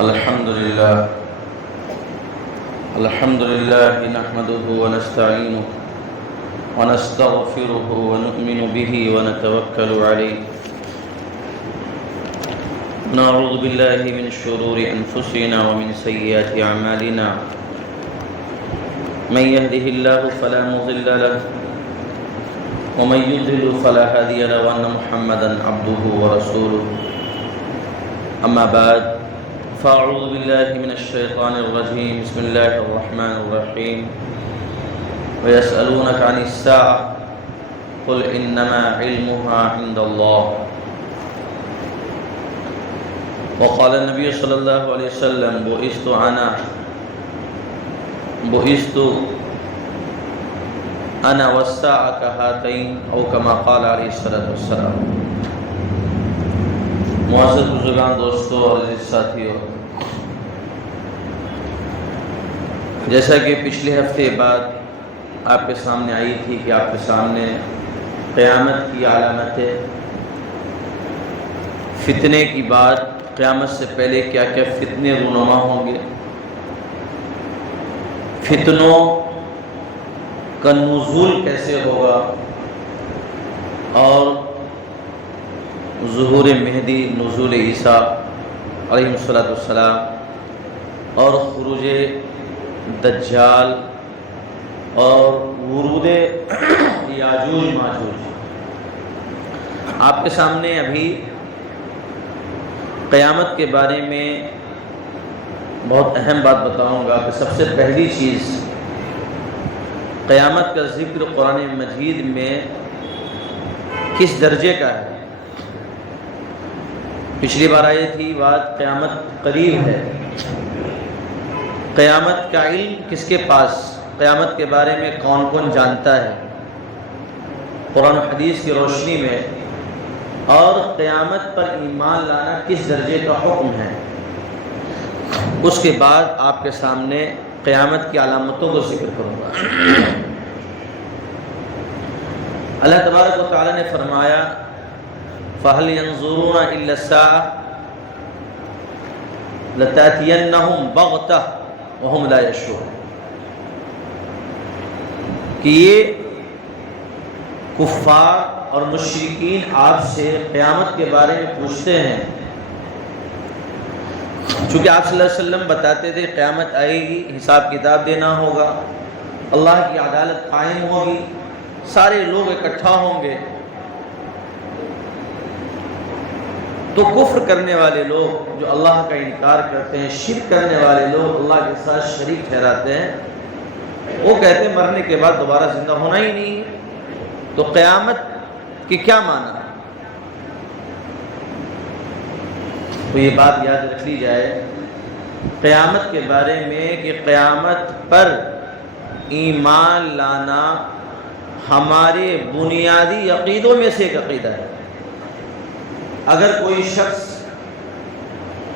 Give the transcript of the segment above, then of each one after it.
الحمد لله نحمده ونستعينه ونستغفره ونؤمن به ونتوكل عليه نعوذ بالله من شرور أنفسنا ومن سيئات أعمالنا من يهده الله فلا مضل له ومن يضلل فلا هادي له وأن محمدا عبده ورسوله أما بعد فأعوذ بالله من الشيطان الرجيم بسم الله الرحمن الرحيم ويسألونك عن الساعة قل إنما علمها عند الله وقال النبي صلى الله عليه وسلم بعثت أنا والساعة كهاتين أو كما قال عليه الصلاة والسلام۔ معزز بزرگان، دوستو اور عزیز ساتھیو، جیسا کہ پچھلے ہفتے بعد آپ کے سامنے آئی تھی کہ آپ کے سامنے قیامت کی علامتیں، فتنے کی بات، قیامت سے پہلے کیا کیا فتنے رونما ہوں گے، فتنوں کا نزول کیسے ہوگا، اور ظہور مہدی، نزول عیسیٰ علیہ السلام، اور خروج دجال اور ورود یاجوج ماجوج۔ آپ کے سامنے ابھی قیامت کے بارے میں بہت اہم بات بتاؤں گا کہ سب سے پہلی چیز، قیامت کا ذکر قرآن مجید میں کس درجے کا ہے۔ پچھلی بار آئی تھی بات قیامت قریب ہے، قیامت کا علم کس کے پاس، قیامت کے بارے میں کون کون جانتا ہے، قرآن و حدیث کی روشنی میں، اور قیامت پر ایمان لانا کس درجے کا حکم ہے۔ اس کے بعد آپ کے سامنے قیامت کی علامتوں کو ذکر کروں گا۔ اللہ تبارک و تعالی نے فرمایا فَهَلْ يَنظُرُونَ إِلَّا السَّاعَةَ لَتَأْتِيَنَّهُمْ بَغْتَةً وَهُمْ لَا يَشْعُرُونَ، کہ یہ کفار اور مشرکین آپ سے قیامت کے بارے میں پوچھتے ہیں، چونکہ آپ صلی اللہ علیہ وسلم بتاتے تھے قیامت آئے گی، حساب کتاب دینا ہوگا، اللہ کی عدالت قائم ہوگی، سارے لوگ اکٹھا ہوں گے، تو کفر کرنے والے لوگ جو اللہ کا انکار کرتے ہیں، شرک کرنے والے لوگ اللہ کے ساتھ شریک ٹھہراتے ہیں، وہ کہتے ہیں مرنے کے بعد دوبارہ زندہ ہونا ہی نہیں ہے، تو قیامت کی کیا معنی ہے؟ تو یہ بات یاد رکھ لی جائے قیامت کے بارے میں کہ قیامت پر ایمان لانا ہمارے بنیادی عقیدوں میں سے ایک عقیدہ ہے۔ اگر کوئی شخص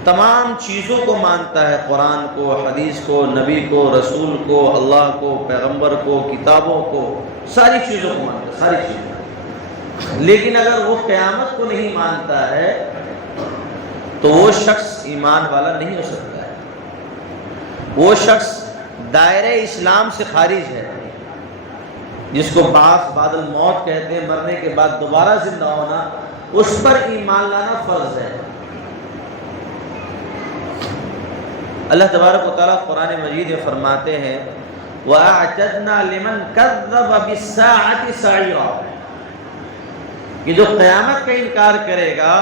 تمام چیزوں کو مانتا ہے، قرآن کو، حدیث کو، نبی کو، رسول کو، اللہ کو، پیغمبر کو، کتابوں کو، ساری چیزوں کو مانتا ہے، ساری چیزوں، لیکن اگر وہ قیامت کو نہیں مانتا ہے تو وہ شخص ایمان والا نہیں ہو سکتا ہے، وہ شخص دائرہ اسلام سے خارج ہے، جس کو بعث بعد الموت کہتے ہیں، مرنے کے بعد دوبارہ زندہ ہونا، اس پر ایمان لانا فرض ہے۔ اللہ تبارک و تعالیٰ قرآن مجید میں فرماتے ہیں وَأَعْتَدْنَا لِمَنْ كَذَّبَ بِالسَّاعَةِ سَعِيرًا، کہ جو قیامت کا انکار کرے گا،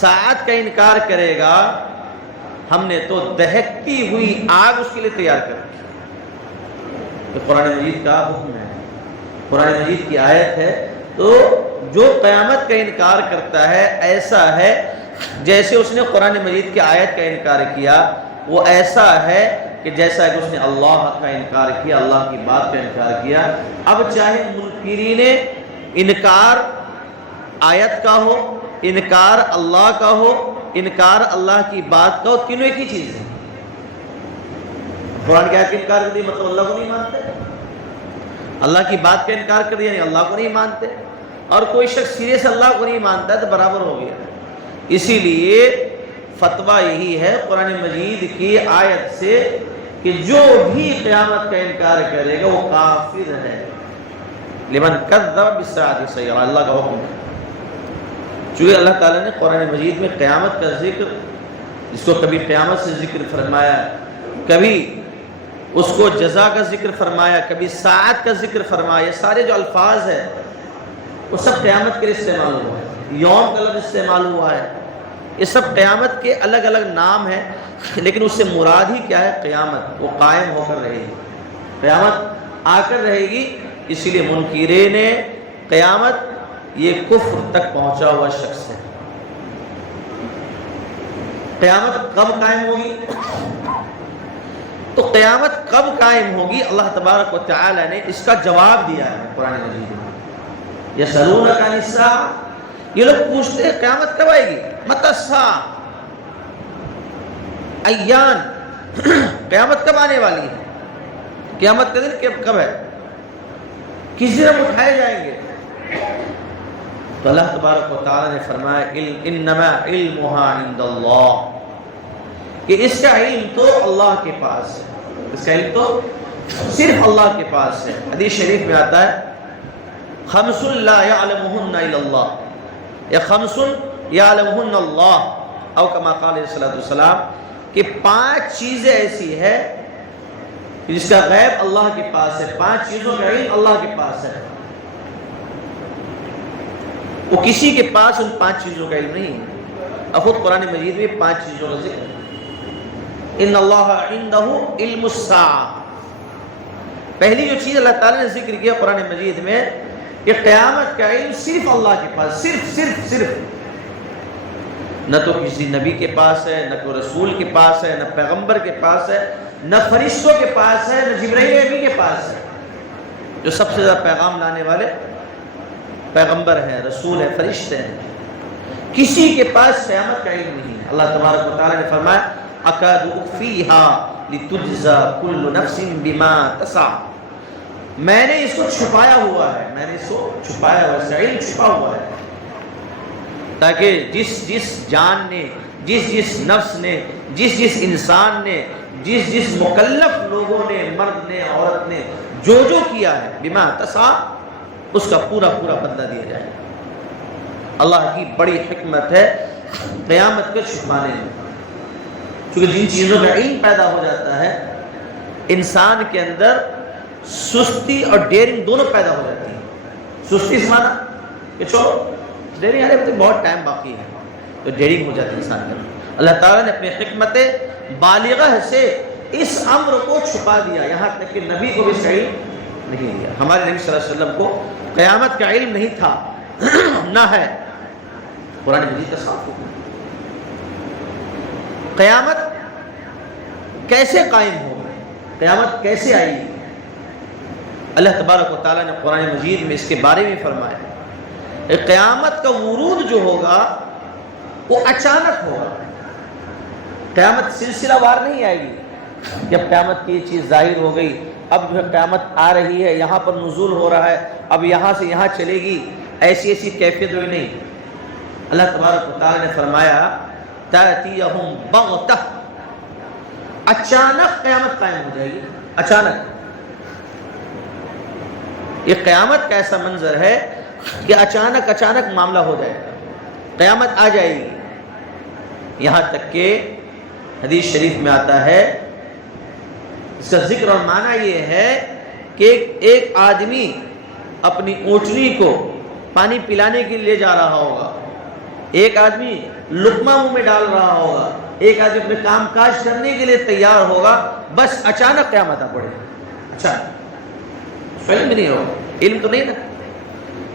ساعت کا انکار کرے گا، ہم نے تو دہکتی ہوئی آگ اس کے لیے تیار کر رکھی۔ یہ قرآن مجید کا حکم ہے، قرآن مجید کی آیت ہے۔ تو جو قیامت کا انکار کرتا ہے ایسا ہے جیسے اس نے قرآن مجید کی آیت کا انکار کیا، وہ ایسا ہے کہ جیسا کہ اس نے اللہ کا انکار کیا، اللہ کی بات کا انکار کیا۔ اب چاہے منکرین انکار آیت کا ہو، انکار اللہ کا ہو، انکار اللہ کی بات کا ہو، تینوں ایک ہی چیز ہے۔ قرآن کی آیت کا انکار کر دیا مطلب اللہ کو نہیں مانتے، اللہ کی بات کا انکار کر دیا یعنی اللہ کو نہیں مانتے، اور کوئی شخص سیرے سے اللہ کو نہیں مانتا ہے تو برابر ہو گیا۔ اسی لیے فتویٰ یہی ہے قرآن مجید کی آیت سے کہ جو بھی قیامت کا انکار کرے گا وہ کافر ہے۔ لمن کذب بالساعۃ سیرا، اللہ کا حکم ہے۔ چونکہ اللہ تعالیٰ نے قرآن مجید میں قیامت کا ذکر، جس کو کبھی قیامت سے ذکر فرمایا، کبھی اس کو جزا کا ذکر فرمایا، کبھی ساعت کا ذکر فرمایا، یہ سارے جو الفاظ ہیں وہ سب قیامت کے لیے استعمال ہوا ہے۔ یوم کا لفظ استعمال ہوا ہے، یہ سب قیامت کے الگ الگ نام ہیں، لیکن اس سے مراد ہی کیا ہے؟ قیامت، وہ قائم ہو کر رہے گی، قیامت آ کر رہے گی۔ اسی لیے منکرین قیامت یہ کفر تک پہنچا ہوا شخص ہے۔ قیامت کب قائم ہوگی؟ تو قیامت کب قائم ہوگی؟ اللہ تبارک و تعالی نے اس کا جواب دیا ہے قرآن مجید میں۔ یسألونک عن الساعۃ، یہ لوگ پوچھتے ہیں قیامت کب آئے گی؟ متی الساعۃ، ایان، قیامت کب آنے والی ہے؟ قیامت کا دن کب ہے؟ کس دن ہم اٹھائے جائیں گے؟ تو اللہ تبارک و تعالی نے فرمایا انما علمها عند اللہ، کہ اس کا علم تو اللہ کے پاس ہے، اس کا علم تو صرف اللہ کے پاس ہے۔ حدیث شریف میں آتا ہے خمس لا يعلمهن الا اللہ، یا خمس يعلمهن اللہ، او کما قال علیہ الصلوۃ والسلام، کہ 5 چیزیں ایسی ہے جس کا غیب اللہ کے پاس ہے، 5 چیزوں کا علم اللہ کے پاس ہے، وہ کسی کے پاس ان 5 چیزوں کا علم نہیں ہے۔ اب خود قرآن مجید میں 5 چیزوں کا ذکر ہے۔ ان اللہ عنده علم الساعہ، پہلی جو چیز اللہ تعالیٰ نے ذکر کیا قرآن مجید میں کہ قیامت کا علم صرف اللہ کے پاس، صرف نہ تو کسی نبی کے پاس ہے، نہ کوئی رسول کے پاس ہے، نہ پیغمبر کے پاس ہے، نہ فرشتوں کے پاس ہے، نہ جبرائیل امین کے پاس ہے، جو سب سے زیادہ پیغام لانے والے پیغمبر ہیں، رسول ہیں، فرشتے ہیں۔ کسی کے پاس قیامت کا علم نہیں ہے۔ اللہ تبارک و تعالیٰ نے فرمایا اکاد اخفیہا لتجزا کل نفس بما تسعی، میں نے اس کو چھپایا ہوا ہے، میں نے اس کو چھپایا ہوا ہے، اس کا علم چھپا ہوا ہے، تاکہ جس جان نے، جس نفس نے، جس انسان نے، جس مکلف لوگوں نے، مرد نے، عورت نے جو کیا ہے بما تسعی، اس کا پورا بدلہ دیا جائے۔ اللہ کی بڑی حکمت ہے قیامت کے چھپانے میں، کیونکہ جن چیزوں کا علم پیدا ہو جاتا ہے انسان کے اندر سستی اور ڈیرنگ دونوں پیدا ہو جاتی ہیں۔ سستی اس معنی کہ چھوڑو، ڈیرنگ آنے میں بہت ٹائم باقی ہے، تو ڈیرنگ ہو جاتی ہے انسان کے اندر۔ اللہ تعالیٰ نے اپنی حکمت بالغہ سے اس امر کو چھپا دیا، یہاں تک کہ نبی کو بھی اس کا علم نہیں دیا۔ ہمارے نبی صلی اللہ علیہ وسلم کو قیامت کا علم نہیں تھا، نہ ہے۔ قرآن مجید کا صاف حکم، قیامت کیسے قائم ہوگی، قیامت کیسے آئے گی؟ اللہ تبارک و تعالیٰ نے قرآن مجید میں اس کے بارے میں فرمایا، قیامت کا ورود جو ہوگا وہ اچانک ہوگا، قیامت سلسلہ وار نہیں آئے گی۔ جب قیامت کی یہ چیز ظاہر ہو گئی، اب جو قیامت آ رہی ہے، یہاں پر نزول ہو رہا ہے، اب یہاں سے یہاں چلے گی، ایسی کیفیت ہوئی نہیں۔ اللہ تبارک و تعالیٰ نے فرمایا تأتیہم بغتہ، اچانک قیامت قائم ہو جائے گی، اچانک۔ یہ قیامت کا ایسا منظر ہے کہ اچانک معاملہ ہو جائے گا، قیامت آ جائے گی۔ یہاں تک کہ حدیث شریف میں آتا ہے، اس کا ذکر اور معنی یہ ہے کہ ایک آدمی اپنی اونٹنی کو پانی پلانے کے لیے جا رہا ہوگا، ایک آدمی لقمہ منہ میں ڈال رہا ہوگا، ایک آدمی اپنے کام کاج کرنے کے لیے تیار ہوگا، بس اچانک قیامت آ پڑے، اچانک۔ علم نہیں ہوگا، علم تو نہیں نا،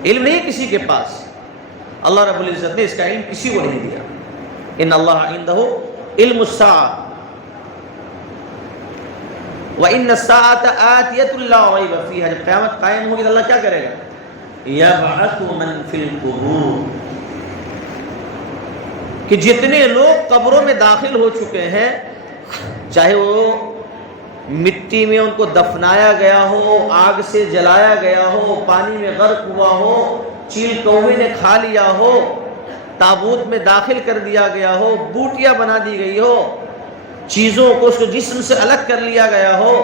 علم نہیں کسی کے پاس، اللہ رب العزت نے اس کا علم کسی کو نہیں دیا۔ ان اللہ عنده علم الساعہ وَإِنَّ السَّاعَةَ آتِيَةٌ لَا رَيْبَ فِيهَا، جب قیامت قائم ہوگی تو اللہ کیا کرے گا؟ يَبْعَثُ مَنْ فِي الْقُبُورِ، کہ جتنے لوگ قبروں میں داخل ہو چکے ہیں، چاہے وہ مٹی میں ان کو دفنایا گیا ہو، آگ سے جلایا گیا ہو، پانی میں غرق ہوا ہو، چیل کوے نے کھا لیا ہو، تابوت میں داخل کر دیا گیا ہو، بوٹیاں بنا دی گئی ہو، چیزوں کو اس کو جسم سے الگ کر لیا گیا ہو،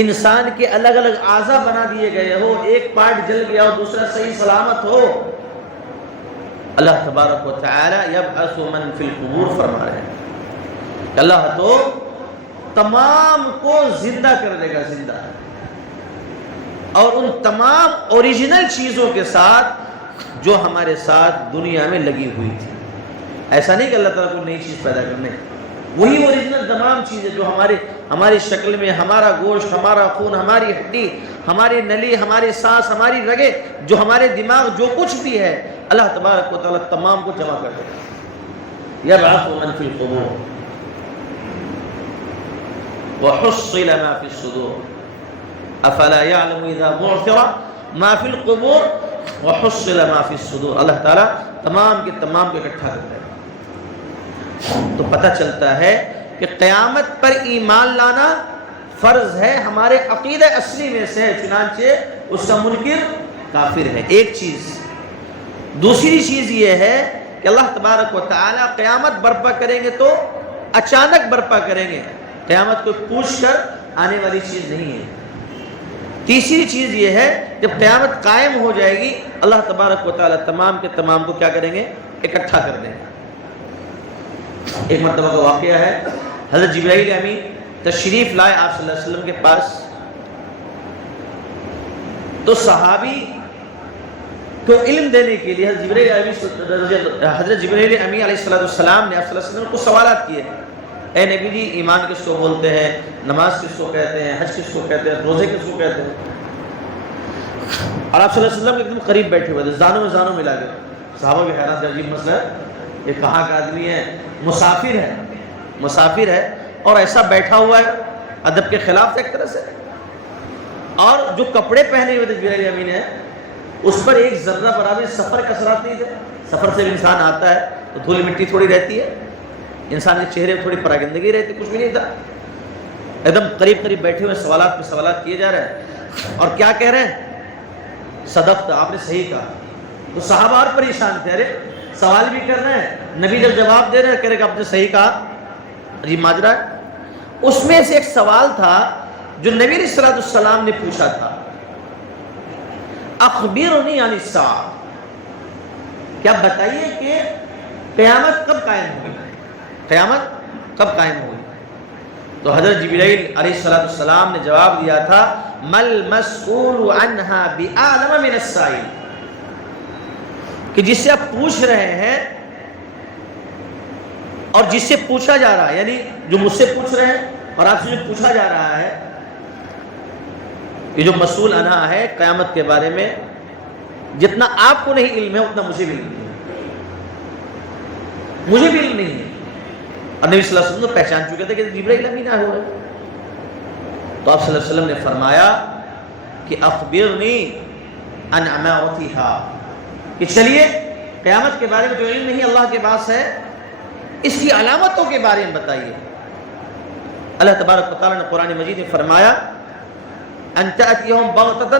انسان کے الگ الگ اعضاء بنا دیے گئے ہو، ایک پارٹ جل گیا ہو دوسرا صحیح سلامت ہو، اللہ تبارک و تعالی یبعث من فی القبور فرما رہے ہیں کہ اللہ تو تمام کو زندہ کر دے گا، زندہ، اور ان تمام اوریجنل چیزوں کے ساتھ جو ہمارے ساتھ دنیا میں لگی ہوئی تھی۔ ایسا نہیں کہ اللہ تعالیٰ کو نئی چیز پیدا کرنے، وہی اوریجنل تمام چیزیں جو ہماری شکل میں، ہمارا گوشت، ہمارا خون، ہماری ہڈی، ہماری نلی، ہماری سانس، ہماری رگیں، جو ہمارے دماغ، جو کچھ بھی ہے، اللہ تبارک و تعالیٰ تمام کو جمع کر دے گا۔ یبعث من فی القبور وحصل ما فی الصدور افلا یعلم اذا بعثر ما فی القبور وحصل ما فی الصدور۔ اللہ تعالیٰ تمام کے تمام کو اکٹھا کرتا ہے، تو پتہ چلتا ہے کہ قیامت پر ایمان لانا فرض ہے، ہمارے عقیدہ اصلی میں سے ہے، چنانچہ اس کا منکر کافر ہے۔ ایک چیز۔ دوسری چیز یہ ہے کہ اللہ تبارک و تعالیٰ قیامت برپا کریں گے تو اچانک برپا کریں گے، قیامت کو پوچھ کر آنے والی چیز نہیں ہے۔ تیسری چیز یہ ہے جب قیامت قائم ہو جائے گی اللہ تبارک و تعالیٰ تمام کے تمام کو کیا کریں گے؟ اکٹھا کر دیں گے۔ ایک مرتبہ کا واقعہ ہے، حضرت جبرائیل امین تشریف لائے آپ صلی اللہ علیہ وسلم کے پاس، تو صحابی کو علم دینے کے لیے حضرت جبرائیل امین علیہ السلام نے آپ صلی اللہ علیہ وسلم کو سوالات کیے، اے نبی جی ایمان کس کو بولتے ہیں، نماز کس کو کہتے ہیں، حج کس کو کہتے ہیں، روزے کس کو کہتے ہیں؟ اور آپ صلی اللہ علیہ وسلم ایک دم قریب بیٹھے ہوئے تھے، زانوں میں زانوں ملا گئے۔ صحابہ کے حیران سے عجیب مسئلہ ہے، یہ کہاں کا آدمی ہے، مسافر ہے اور ایسا بیٹھا ہوا ہے، ادب کے خلاف ایک طرح سے، اور جو کپڑے پہنے ہوئے تھے جبرائیل امین ہے اس پر ایک ذرہ برابر سفر کا اثرات نہیں تھے۔ سفر سے انسان آتا ہے تو دھول مٹی تھوڑی رہتی ہے، انسان کے چہرے تھوڑی پراگندگی رہتی، کچھ بھی نہیں تھا، ایک دم قریب قریب بیٹھے ہوئے سوالات پہ سوالات کیے جا رہے ہیں، اور کیا کہہ رہے ہیں؟ صدقت، آپ نے صحیح کہا۔ تو صحابہ اور پریشان تھے، ارے سوال بھی کر رہے ہیں، نبی جب جواب دے رہے ہیں کہہ رہے کہ آپ نے صحیح کہا، عجیب ماجرا ہے۔ اس میں سے ایک سوال تھا جو نبی علیہ السلام نے پوچھا تھا، اخبرنی عن الساعہ، کیا بتائیے کہ قیامت کب قائم ہوگی، قیامت کب قائم ہوگی؟ تو حضرت جبرائیل علیہ السلام نے جواب دیا تھا، مل مسئول عنہا بِأَعْلَمَ مِنَ السَّائِلِ، کہ جس سے آپ پوچھ رہے ہیں اور جس سے پوچھا جا رہا ہے، یعنی جو مجھ سے پوچھ رہے ہیں اور آپ سے جو پوچھا جا رہا ہے، یہ جو مسئول عنہا ہے قیامت کے بارے میں، جتنا آپ کو نہیں علم ہے اتنا مجھے بھی علم نہیں ہے، مجھے بھی علم نہیں ہے۔ اور نبی صلی اللہ علیہ وسلم تو پہچان چکے تھے کہ جبرائیل امین آئے ہوئے، تو آپ صلی اللہ علیہ وسلم نے فرمایا کہ اخبرنی عن امارتھا، کہ چلیے قیامت کے بارے میں جو علم نہیں اللہ کے پاس ہے اس کی علامتوں کے بارے میں بتائیے۔ اللہ تبارک و تعالیٰ نے قرآن مجید میں فرمایا، ان تأتیہم بغتۃ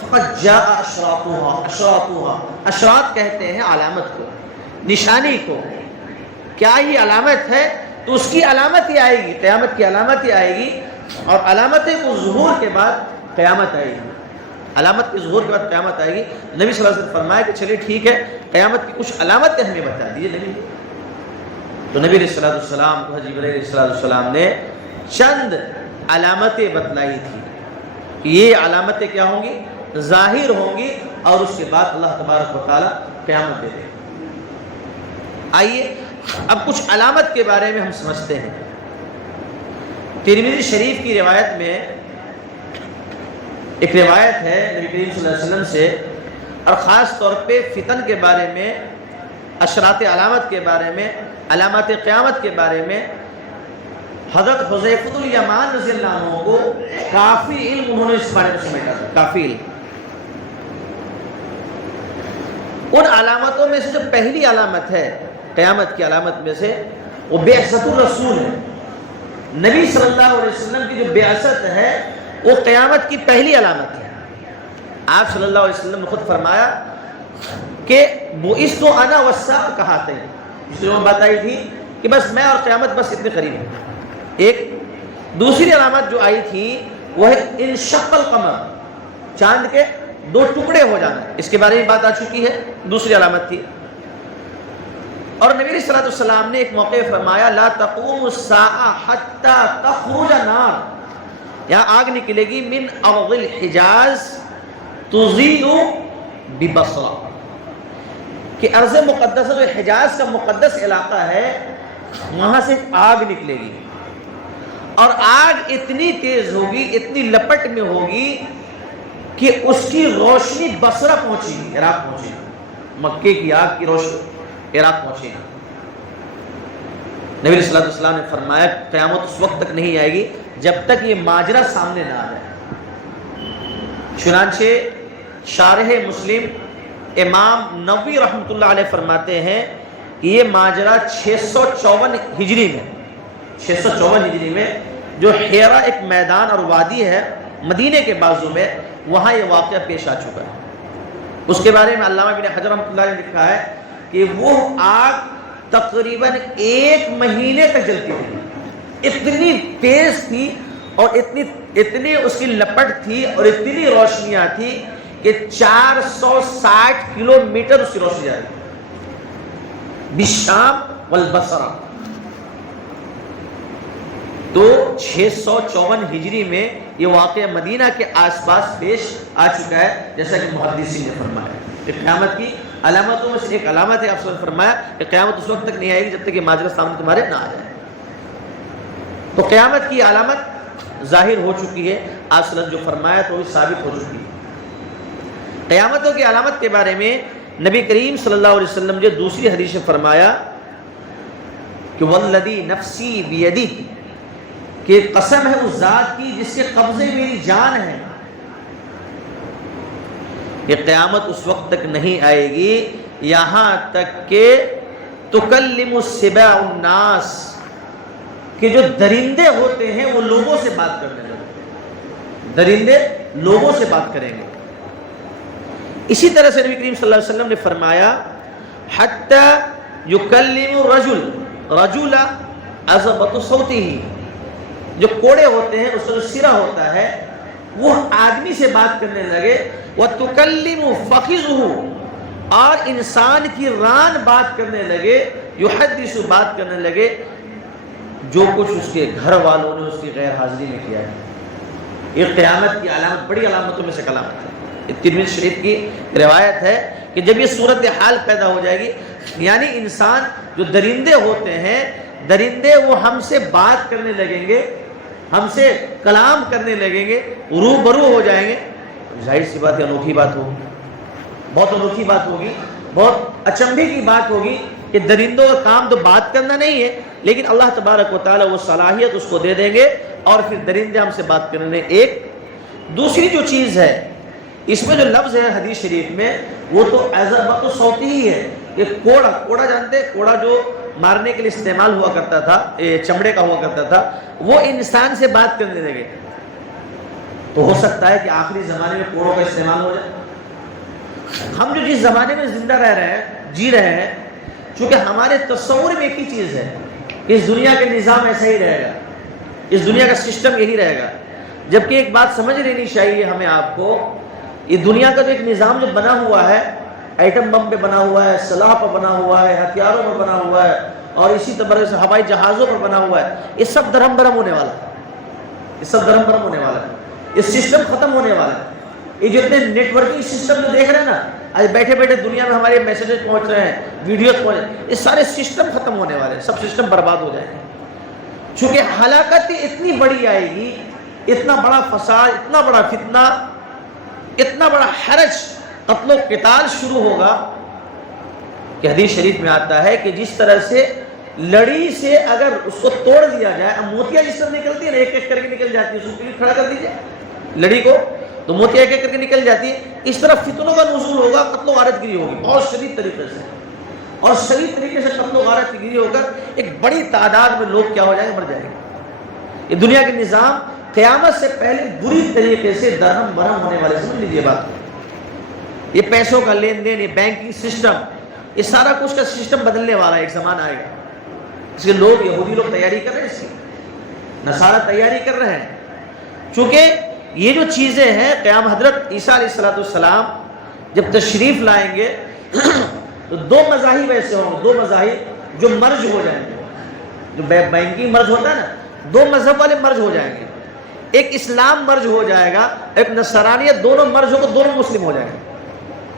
فقد جاء اشراطها، اشراط کہتے ہیں علامت کو، نشانی کو، کیا ہی علامت ہے تو اس کی علامت ہی آئے گی، قیامت کی علامت ہی آئے گی، اور علامتیں کو ظہور کے بعد قیامت آئے گی، علامت کے ظہور کے بعد قیامت آئے گی۔ نبی صلی اللہ علیہ وسلم فرمایا کہ چلیے ٹھیک ہے، قیامت کی کچھ علامتیں ہمیں بتا دیجیے نبی۔ تو نبی علیہ السلام کو جبرائیل علیہ السلام نے چند علامتیں بتلائی تھی کہ یہ علامتیں کیا ہوں گی، ظاہر ہوں گی، اور اس کے بعد اللہ تبارک و تعالیٰ قیامت دے دے گا۔ آئیے اب کچھ علامت کے بارے میں ہم سمجھتے ہیں۔ ترمذی شریف کی روایت میں ایک روایت ہے نبی کریم صلی اللہ علیہ وسلم سے، اور خاص طور پہ فتن کے بارے میں، اشراط علامت کے بارے میں، علامات قیامت کے بارے میں حضرت حذیفہ الیمان رضی اللہ عنہ کو کافی علم انہوں نے اس بارے میں سمجھا تھا، کافی علم۔ ان علامتوں میں سے جو پہلی علامت ہے قیامت کی علامت میں سے، وہ بعثت الرسول ہے۔ نبی صلی اللہ علیہ وسلم کی جو بعثت ہے وہ قیامت کی پہلی علامت ہے۔ آپ صلی اللہ علیہ وسلم نے خود فرمایا کہ بعثت انا والساعة کہاتے ہیں، جس میں بتائی تھی کہ بس میں اور قیامت بس اتنے قریب ہیں. ایک دوسری علامت جو آئی تھی وہ ہے انشق القمر، چاند کے دو ٹکڑے ہو جانا، اس کے بارے میں بات آ چکی ہے، دوسری علامت تھی. اور نبی علیہ الصلوۃ والسلام نے ایک موقع فرمایا لا تقوم الساعة حتى تخرج نار، یہاں آگ نکلے گی من ارض الحجاز تضیء ببصرہ، کہ ارض مقدسہ جو حجاز کا مقدس علاقہ ہے وہاں سے آگ نکلے گی، اور آگ اتنی تیز ہوگی، اتنی لپٹ میں ہوگی کہ اس کی روشنی بصرہ پہنچے گی، عراق پہنچے گی، مکے کی آگ کی روشنی عراق پہنچے گی. نبی علیہ الصلوۃ والسلام نے فرمایا قیامت اس وقت تک نہیں آئے گی جب تک یہ ماجرا سامنے نہ آ جائے. چنانچہ شارح مسلم امام نووی رحمۃ اللہ علیہ فرماتے ہیں کہ یہ ماجرا 654 ہجری میں 654 ہجری میں جو حیرہ ایک میدان اور وادی ہے مدینے کے بازو میں، وہاں یہ واقعہ پیش آ چکا ہے. اس کے بارے میں علامہ ابن حجر رحمۃ اللہ نے لکھا ہے کہ وہ آگ تقریباً 1 مہینے تک جلتی تھی، اتنی تیز تھی اور اتنی اس کی لپٹ تھی اور اتنی روشنیاں تھی کہ 460 کلومیٹر اس کی روشنی جا رہی بالشام والبصرہ. تو 654 ہجری میں یہ واقعہ مدینہ کے آس پاس پیش آ چکا ہے، جیسا کہ محدثین نے فرمایا. قیامت کی علامتوں میں سے ایک علامت ہے، آپ نے فرمایا کہ قیامت اس وقت تک نہیں آئے گی جب تک یہ ماجرا سامنے تمہارے نہ آ جائے. تو قیامت کی علامت ظاہر ہو چکی ہے، آپ نے جو فرمایا تو وہ ثابت ہو چکی ہے. قیامتوں کی علامت کے بارے میں نبی کریم صلی اللہ علیہ وسلم نے دوسری حدیث میں فرمایا کہ والذی نفسی بیدی، کہ قسم ہے اس ذات کی جس کے قبضے میری جان ہے، یہ قیامت اس وقت تک نہیں آئے گی یہاں تک کہ تکلم السباع الناس، کہ جو درندے ہوتے ہیں وہ لوگوں سے بات کرنے لگے، درندے لوگوں سے بات کریں گے. اسی طرح سے نبی کریم صلی اللہ علیہ وسلم نے فرمایا حتی یکلم الرجل رجل عظمت صوتہ، جو کوڑے ہوتے ہیں اس کا جو سرہ ہوتا ہے وہ آدمی سے بات کرنے لگے، وَتُكَلِّمُ فَخِذُهُ، اور انسان کی ران بات کرنے لگے، یحدث بات کرنے لگے جو کچھ اس کے گھر والوں نے اس کی غیر حاضری میں کیا ہے. یہ قیامت کی علامت، بڑی علامتوں میں سے ایک علامت ہے. ترمذی شریف کی روایت ہے کہ جب یہ صورتحال پیدا ہو جائے گی، یعنی انسان جو درندے ہوتے ہیں، درندے وہ ہم سے بات کرنے لگیں گے، ہم سے کلام کرنے لگیں گے، روبرو ہو جائیں گے. ظاہر سی بات ہے انوکھی بات ہوگی، بہت انوکھی بات ہوگی، بہت اچنبھے کی بات ہوگی کہ درندوں کا کام تو بات کرنا نہیں ہے، لیکن اللہ تبارک و تعالیٰ وہ صلاحیت اس کو دے دیں گے اور پھر درندے ہم سے بات کرنے. ایک دوسری جو چیز ہے اس میں جو لفظ ہے حدیث شریف میں وہ تو عظمت صوتی ہی ہے. یہ کوڑا جانتے ہیں، کوڑا جو مارنے کے لیے استعمال ہوا کرتا تھا، چمڑے کا ہوا کرتا تھا، وہ انسان سے بات کرنے لگے. تو ہو سکتا ہے کہ آخری زمانے میں کوڑوں کا استعمال ہو جائے. ہم جو جس زمانے میں زندہ رہ رہے ہیں، جی رہے ہیں، چونکہ ہمارے تصور میں ایک ہی چیز ہے، اس دنیا کا نظام ایسا ہی رہے گا، اس دنیا کا سسٹم یہی رہے گا. جبکہ ایک بات سمجھ لینی چاہیے ہمیں، آپ کو، یہ دنیا کا جو ایک نظام جو بنا ہوا ہے، ایٹم بم پہ بنا ہوا ہے، سلاح پر بنا ہوا ہے، ہتھیاروں پر بنا ہوا ہے، اور اسی طرح سے ہوائی جہازوں پر بنا ہوا ہے، یہ سب درہم برہم ہونے والا ہے. یہ سب درہم برہم ہونے والا ہے. یہ سسٹم ختم ہونے والا ہے. یہ جتنے نیٹ ورکنگ سسٹم جو دیکھ رہے ہیں نا، آج بیٹھے بیٹھے دنیا میں ہمارے میسیجز پہنچ رہے ہیں، ویڈیوز پہنچ رہے ہیں، یہ سارے سسٹم ختم ہونے والے ہیں. سب سسٹم برباد ہو جائیں گے. چونکہ ہلاکت اتنی بڑی آئے گی، اتنا بڑا فساد، اتنا بڑا فتنہ، اتنا بڑا حرج، قتل و قتال شروع ہوگا کہ حدیث شریف میں آتا ہے کہ جس طرح سے لڑی سے اگر اس کو توڑ دیا جائے، اب موتیاں جس طرح نکلتی ہے نا، ایک ایک کر کے نکل جاتی ہے، اس کو کھڑا کر دیجیے لڑی کو تو موتیاں ایک ایک کر کے نکل جاتی ہے. اس طرح فتنوں کا نزول ہوگا، قتل و غارت گری ہوگی بہت شدید طریقے سے، اور شدید طریقے سے قتل و غارت گری ہو کر ایک بڑی تعداد میں لوگ کیا ہو جائیں گے، مر جائیں گے. یہ دنیا کے نظام قیامت سے پہلے بری طریقے سے درہم برہم ہونے والے. سمجھ لیجیے بات، یہ پیسوں کا لین دین، یہ بینکنگ سسٹم یہ سارا کچھ کا سسٹم بدلنے والا ہے، ایک زمانہ آئے گا اس کے لوگ یہودی لوگ تیاری کر رہے ہیں، اس کی نصارہ تیاری کر رہے ہیں، چونکہ یہ جو چیزیں ہیں قیام حضرت عیسیٰ علیہ السلام جب تشریف لائیں گے تو دو مذاہب ایسے ہوں گے، دو مذاہب جو مرج ہو جائیں گے، جو بینکنگ مرج ہوتا ہے نا، دو مذہب والے مرج ہو جائیں گے، ایک اسلام مرج ہو جائے گا، ایک نصرانیت، دونوں مرج ہو کر دونوں مسلم ہو جائیں گے۔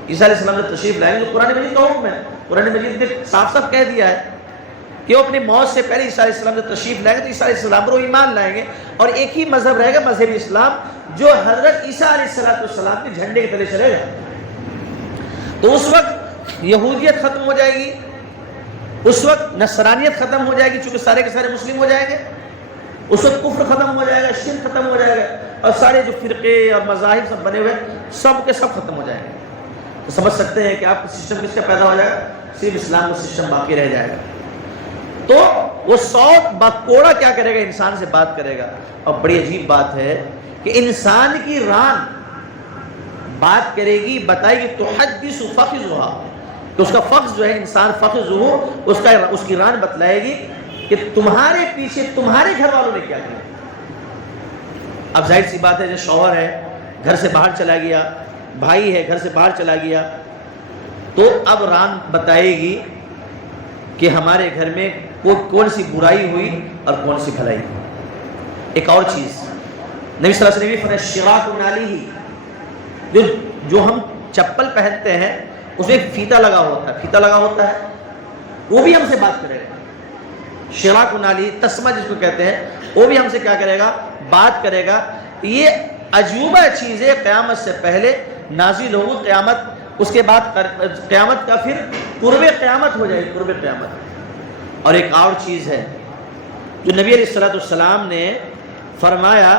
عیسیٰ علیہ السلام جب تشریف لائیں گے تو قرآن مجید کا حکم ہے، قرآن مجید نے صاف صاف کہہ دیا ہے کہ وہ اپنی موت سے پہلے عیسیٰ علیہ السلام جب تشریف لائیں گے تو عیسیٰ علیہ السلام پر وہ ایمان لائیں گے، اور ایک ہی مذہب رہے گا، مذہب اسلام، جو حضرت عیسیٰ علیہ السلام کے جھنڈے کے تلے چلے گا۔ تو اس وقت یہودیت ختم ہو جائے گی، اس وقت نصرانیت ختم ہو جائے گی، چونکہ سارے کے سارے مسلم ہو جائیں گے، اس وقت کفر ختم ہو جائے گا، شرک ختم ہو جائے گا، اور سارے جو فرقے اور مذاہب سب بنے ہوئے سب کے سب ختم ہو جائیں گے۔ تو سمجھ سکتے ہیں کہ آپ کا سسٹم کس کا پیدا ہو جائے گا؟ صرف اسلام کا سسٹم باقی رہ جائے گا۔ تو وہ صوت باکوڑا کیا کرے گا؟ انسان سے بات کرے گا، اور بڑی عجیب بات ہے کہ انسان کی ران بات کرے گی، بتائے گی، تحدث فخذھا، کہ اس کا فخذ جو ہے، انسان فخذہ، اس کی ران بتلائے گی کہ تمہارے پیچھے تمہارے گھر والوں نے کیا کیا۔ اب ظاہر سی بات ہے، جو شوہر ہے گھر سے باہر چلا گیا، بھائی ہے گھر سے باہر چلا گیا، تو اب ران بتائے گی کہ ہمارے گھر میں کون سی برائی ہوئی اور کون سی بھلائی ہوئی۔ ایک اور چیز نبی صلی اللہ علیہ وسلم نے فرمایا، شراک نعلیہ، جو ہم چپل پہنتے ہیں اس میں ایک فیتا لگا ہوتا ہے، وہ بھی ہم سے بات کرے گا۔ شراک نعلیہ، تسمہ جس کو کہتے ہیں، وہ بھی ہم سے کیا کرے گا؟ بات کرے گا۔ یہ عجوبہ چیزیں قیامت سے پہلے نازل ہوگی، قیامت اس کے بعد قیامت کا پھر قرب قیامت ہو جائے گی، قرب قیامت۔ اور ایک اور چیز ہے جو نبی علیہ السلام نے فرمایا،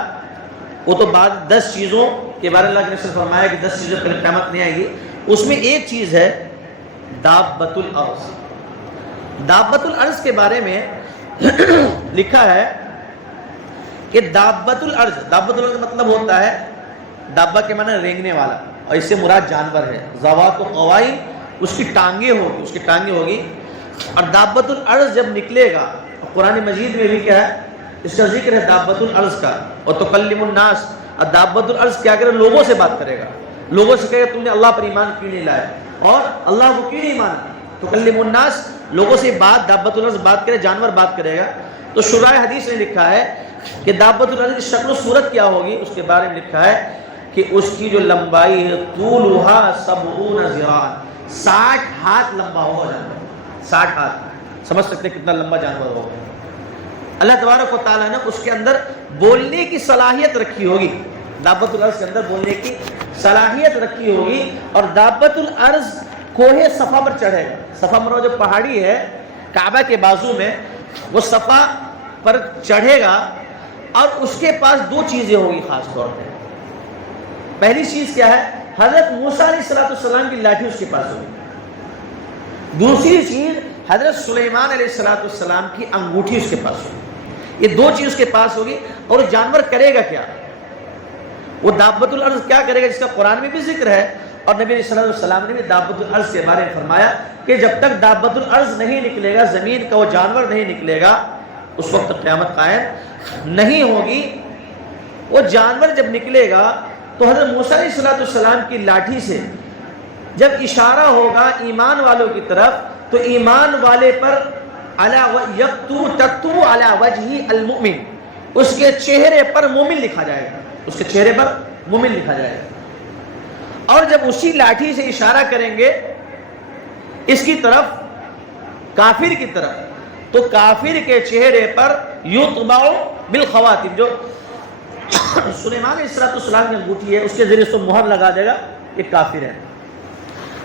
وہ تو بعد 10 چیزوں کے بارے اللہ کے نبی نے فرمایا کہ 10 چیزوں پہلے قیامت نہیں آئے گی، اس میں ایک چیز ہے دابۃ الارض۔ دابۃ الارض کے بارے میں لکھا ہے کہ دابۃ الارض کا مطلب ہوتا ہے، دابہ کے معنی رینگنے والا، اور اس سے مراد جانور ہے، ذوات و قوائم، اس کی ٹانگیں ہوگی، اور دابۃ الارض جب نکلے گا، قرآن مجید میں بھی کیا ہے، اس کا ذکر ہے دابۃ الارض کا، اور تکلم الناس، اور دابۃ الارض کیا کرے؟ لوگوں سے بات کرے گا، لوگوں سے کہے گا تم نے اللہ پر ایمان کیوں نہیں لائے، اور اللہ کو کیوں نہیں مانا۔ تکلم الناس، لوگوں سے بات، دابۃ الارض بات کرے، جانور بات کرے گا۔ تو شرح حدیث نے لکھا ہے کہ دابۃ الارض کی شکل و صورت کیا ہوگی، اس کے بارے میں لکھا ہے کہ اس کی جو لمبائی ہے، طولھا 70 ذراعا، 60 ہاتھ لمبا ہوگا جانور، 60 ہاتھ۔ سمجھ سکتے ہیں کتنا لمبا جانور ہوگا۔ اللہ تبارک و تعالیٰ نے اس کے اندر بولنے کی صلاحیت رکھی ہوگی، دابۃ الارض کے اندر بولنے کی صلاحیت رکھی ہوگی، اور دابۃ الارض کوہ صفا پر چڑھے گا۔ صفا مرو جو پہاڑی ہے کعبہ کے بازو میں، وہ صفا پر چڑھے گا، اور اس کے پاس 2 چیزیں ہوگی خاص طور پہ۔ پہلی چیز کیا ہے؟ حضرت موسیٰ علیہ السلام کی لاٹھی اس کے پاس ہوگی۔ دوسری چیز حضرت سلیمان علیہ السلام کی انگوٹھی اس کے پاس ہوگی۔ یہ 2 چیز اس کے پاس ہوگی۔ اور جانور کرے گا کیا؟ وہ دابۃ الارض کیا کرے گا، جس کا قرآن میں بھی ذکر ہے، اور نبی صلی اللہ علیہ وسلم نے بھی دابۃ الارض کے بارے میں فرمایا کہ جب تک دابۃ الارض نہیں نکلے گا، زمین کا وہ جانور نہیں نکلے گا، اس وقت تک قیامت قائم نہیں ہوگی۔ وہ جانور جب نکلے گا تو حضرت موسیٰ علیہ السلام کی لاٹھی سے جب اشارہ ہوگا ایمان والوں کی طرف، تو ایمان والے پر تکتب علی وجہ المؤمن، اس کے چہرے پر مومن لکھا جائے گا، اس کے چہرے پر مومن لکھا جائے گا۔ اور جب اسی لاٹھی سے اشارہ کریں گے اس کی طرف، کافر کی طرف، تو کافر کے چہرے پر یطبع بالخواتم، جو سلیمان علیہ السلام کی انگوٹھی ہے، اس کے ذریعے سے مہر لگا دے گا کہ کافر ہے۔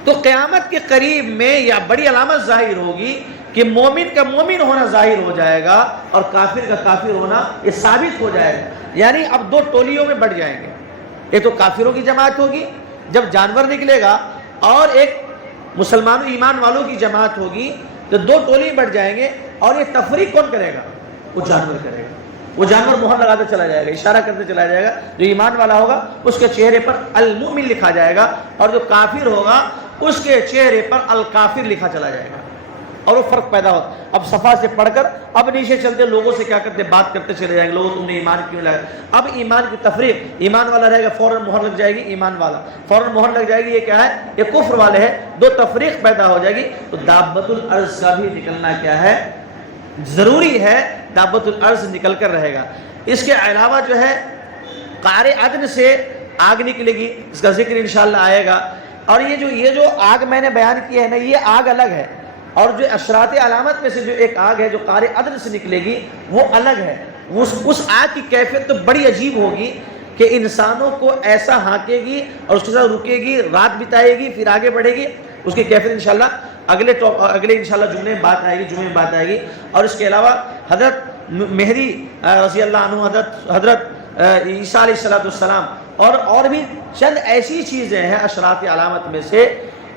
تو قیامت کے قریب میں یہ بڑی علامت ظاہر ہوگی کہ مومن کا مومن ہونا ظاہر ہو جائے گا، اور کافر کا کافر ہونا یہ ثابت ہو جائے گا۔ یعنی اب 2 ٹولیوں میں بڑھ جائیں گے، ایک تو کافروں کی جماعت ہوگی جب جانور نکلے گا، اور ایک مسلمانوں ایمان والوں کی جماعت ہوگی، تو 2 ٹولی بڑھ جائیں گے۔ اور یہ تفریق کون کرے گا؟ وہ جانور کرے گا۔ وہ جانور مہر لگاتے چلا جائے گا، اشارہ کرتے چلا جائے گا، جو ایمان والا ہوگا اس کے چہرے پر المؤمن لکھا جائے گا، اور جو کافر ہوگا اس کے چہرے پر الکافر لکھا چلا جائے گا، اور وہ فرق پیدا ہوتا. اب صفا سے پڑھ کر اب نیچے چلتے لوگوں سے کیا کرتے، بات کرتے چلے جائیں گے، لوگوں تم نے ایمان کیوں لایا. اب ایمان کی تفریق، ایمان والا رہے گا فوراً مہر لگ جائے گی، ایمان والا فوراً مہر لگ جائے گی یہ کیا ہے، یہ کفر والے ہے، دو تفریق پیدا ہو جائے گی. تو دابۃ الارض کا بھی نکلنا کیا ہے، ضروری ہے، دابۃ الارض نکل کر رہے گا. اس کے علاوہ جو ہے قعر عدن سے آگ نکلے گی، اس کا ذکر انشاءاللہ آئے گا. اور یہ جو آگ میں نے بیان کی ہے نا، یہ آگ الگ ہے، اور جو اشراط علامت میں سے جو ایک آگ ہے جو قعر عدن سے نکلے گی وہ الگ ہے. اس آگ کی کیفیت تو بڑی عجیب ہوگی کہ انسانوں کو ایسا ہانکے گی اور اس کے ساتھ رکے گی، رات بتائے گی، پھر آگے بڑھے گی. اس کی کیفیت انشاءاللہ اگلے انشاءاللہ جمعے میں بات آئے گی. اور اس کے علاوہ حضرت مہدی رضی اللہ عنہ، حضرت عیسیٰ علیہ السلام، اور بھی چند ایسی چیزیں ہیں اشراط علامت میں سے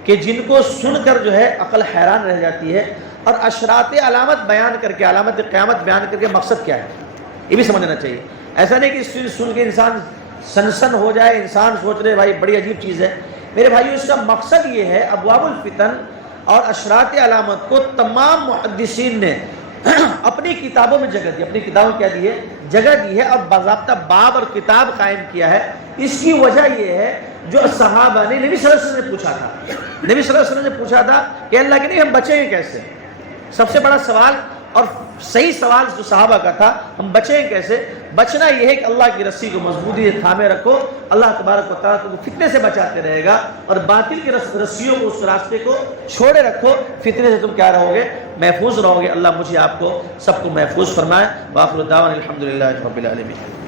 کہ جن کو سن کر جو ہے عقل حیران رہ جاتی ہے. اور اشراط علامت بیان کر کے، علامت قیامت بیان کر کے مقصد کیا ہے یہ بھی سمجھنا چاہیے. ایسا نہیں کہ سن کے انسان سنسن ہو جائے، انسان سوچ رہے بھائی بڑی عجیب چیز ہے. میرے بھائیو اس کا مقصد یہ ہے، ابواب الفتن اور اشراط علامت کو تمام محدثین نے اپنی کتابوں میں جگہ دی، اپنی کتابوں کیا دی ہے، جگہ دی ہے، اور باضابطہ باب اور کتاب قائم کیا ہے. اس کی وجہ یہ ہے جو صحابہ نے نبی صلی اللہ علیہ وسلم نے پوچھا تھا، نبی صلی اللہ علیہ وسلم نے پوچھا تھا کہ اللہ کے نہیں ہم بچیں گے کیسے. سب سے بڑا سوال اور صحیح سوال جو صحابہ کا تھا، ہم بچیں کیسے. بچنا یہ ہے کہ اللہ کی رسی کو مضبوطی سے تھامے رکھو، اللہ تبارک و تعالیٰ کو فتنے سے بچاتے رہے گا، اور باطل کی رسیوں کو، اس راستے کو چھوڑے رکھو. فتنے سے تم کیا رہو گے، محفوظ رہو گے. اللہ مجھے آپ کو سب کو محفوظ فرمائے. وآخر دعوانا الحمدللہ رب العالمین.